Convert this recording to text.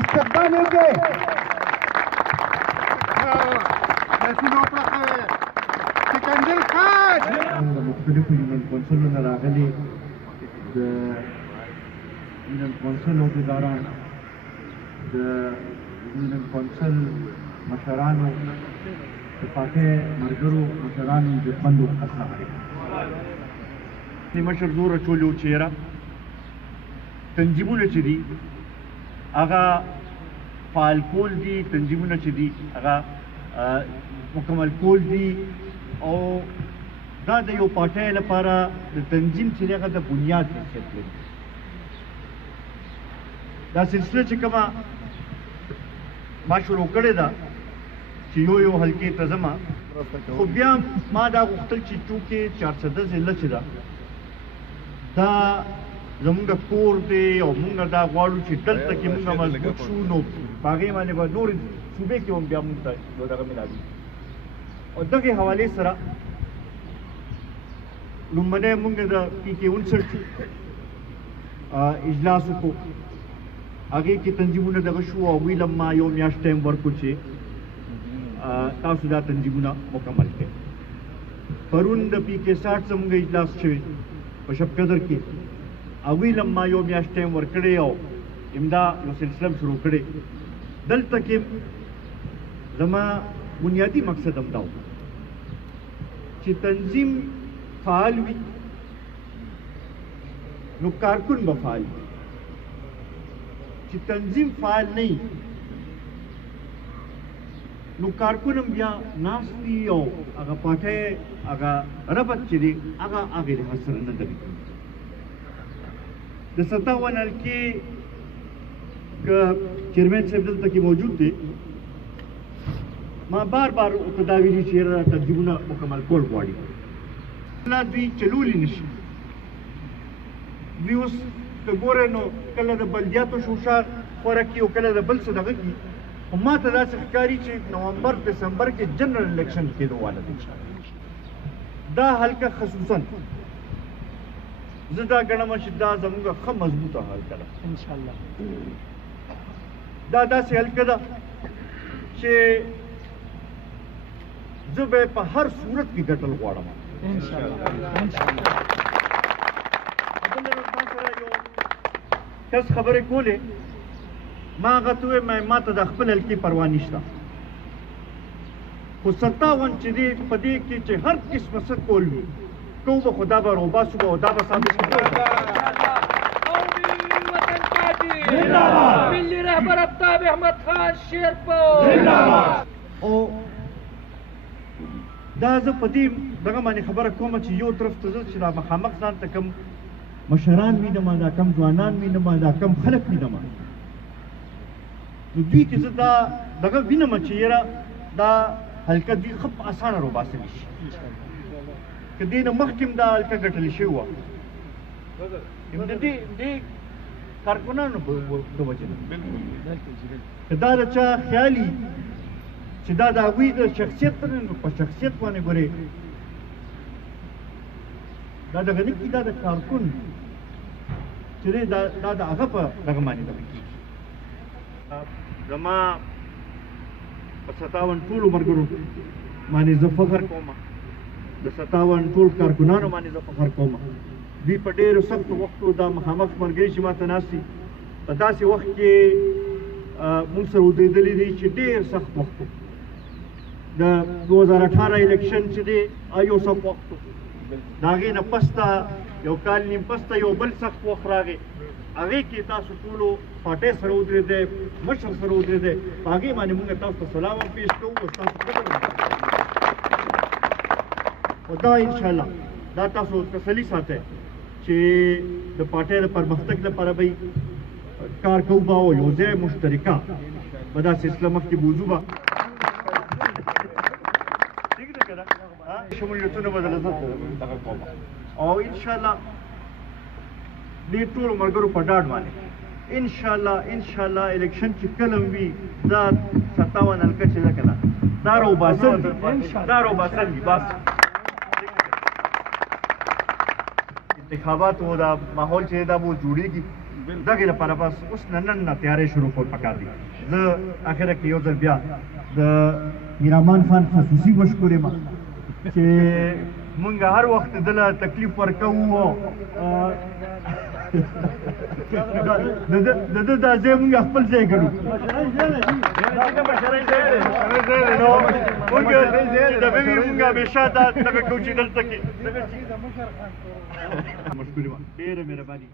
استقبال وکړئ. سکندر خان د مختلفو یونین کونسلونو راغلي د یونین کونسل عہدیداران د یونین کونسل مشرانو د پاټۍ ملګرو مشرانو عزتمندو السلام علیکم. مشر زور اچولي و چې یاره تنظیمونه چې دي هغه فعال کول دي، تنظیمونه چې دي هغه مکمل کول دي، او دا د یو پاټۍ لپاره د تنظیم چې دی هغه د بنیاد حیثیت لري. دا سلسله چې کومه ما شروع کړې ده چې یو حلقې ته ځمه، خو بیا ما دا غوښتل چې چونکې چارسده ضلع چې ده دا زمونږ کور دی او مونږ دا غواړو چې دلته کې مونږ مضبوط شو، نو په هغې باندې به نورې صوبې کې هم بیا مونږ ته یو دغه ملاوي. او دغې حوالې سره لومړی مونږ د PK 59 اجلاس وکړو، هغې کې تنظیمونه دغه شو او هغوی له ما یو میاشت ټایم ورکړو چې تاسو دا تنظیمونه مکمل کړئ. پرون د PK 60 زموږ اجلاس شوی په شب قدر کې، هغوی له ما یو میاشت ټایم ورکړی او امدا یو سلسله هم شروع کړې. دلته کې زما بنیادي مقصد هم دا و چې تنظیم فعال وي نو کارکن به فعال وي. چې تنظیم فعال نه وي نو کارکن هم بیا ناست دي او هغه پاټۍ هغه ربط چې دی هغه هغې لحاظ سره نه درېږي. د 57 حلقې که چیرمین صاحب دلته کې موجود دی، ما بار بار ورته دا ویلي چې یاره تنظیمونه مکمل کول غواړي، دوی چلولی نشي. دوی اوس که ګورئ نو کله د بلدیاتو شوشا خوره کي او کله د بل څه دغه کي، خو ما ته داسې ښکاري چې نومبر دسمبر کې جنرال الیکشن کېدو واله دی. دا حلقه خصوصا زه دا ګڼم چې دا زموږ ښه مضبوطه حلقه ده انشاءالله. دا داسې حلقه ده چې زه به په هر صورت کې ګټل غواړم انشاءالله. کس خبرې کولې، ما هغه ته وویل ما ته د خپل حلقې پروا نشته، خو 57 چې دی په دې کې چې هر قسمه څه کول وي کوو به، خو دا به روباسو به او دا به ثابت ملي رهبر آفتاب احمد خان شیرپور. او دا زه په دې دغه باندې خبره کوم چې یو طرف ته زه چې دا مخامخ ځان ته کم مشران وینم، دا کم ځوانان وینم، دا کم خلک وینم، نو دوی کې زه دا دغه وینم چې یاره دا حلقه دوی ښه په اسانه روباسلی شي. که دې نه مخکې هم دا حلقه ګټلې شوې وه د دې کارکنانو د وجې نه، که دا د چا خیالي چې دا د هغوی د شخصیت نه، نو په شخصیت باندې ګورې دا دغه نه کي، دا د کارکن چې دی دا د هغه په دغه باندې دغه کېږي. زما په 57 ټولو ملګرو باندې زه فخر کوم، د 57 ټول کارکنانو باندې زه فخر کوم. دوی په ډېرو سختو وختو دا مخامخ ملګري چې ما ته ناست دي، په داسې وخت کې موږ سره ودرېدلي دي چې ډېر سخت وخت و. د 2018 الیکشن چې دی یو سخت وخت و، د هغې نه پس ته یو کال نیم پس ته یو بل سخت وخت راغی، هغې کې تاسو ټولو پاټۍ سره ودرېدی، مشر سره ودرېدی، په هغې باندې موږ تاسو ته سلام هم پېښ کوو او ستاسو قدر هم خو دا انشاءالله دا تاسو تسلي ساتئ چې د پاټۍ د پرمختګ لپاره به کار کوو به او یو ځای مشترکه به دا سلسله مخکې بوځو به شمولیتونه به دله زه دغه کوم او انشاءالله دې ټولو ملګرو په ډاډ باندې انشاءالله الیکشن چې کله هم وي دا 57 حلقه چې ده که نه دا روباسل دي، دا روباسل دي بس. انتخابات و دا ماحول چې دا به جوړېږي دغه لپاره بس اوس نن نه تیاری شروع کول پکار دي زه اخره کې یو ځل بیا د میرامان خان خصوصي مشکور یم چې مونږ هر وخت دله تکلیف ورکوو د ده دا ځای مونږ خپل ځای ګڼو مونږ چې د به وي مونږ همیشه دا دغه کوو چې دلته کې مشکور یم ډېره مهرباني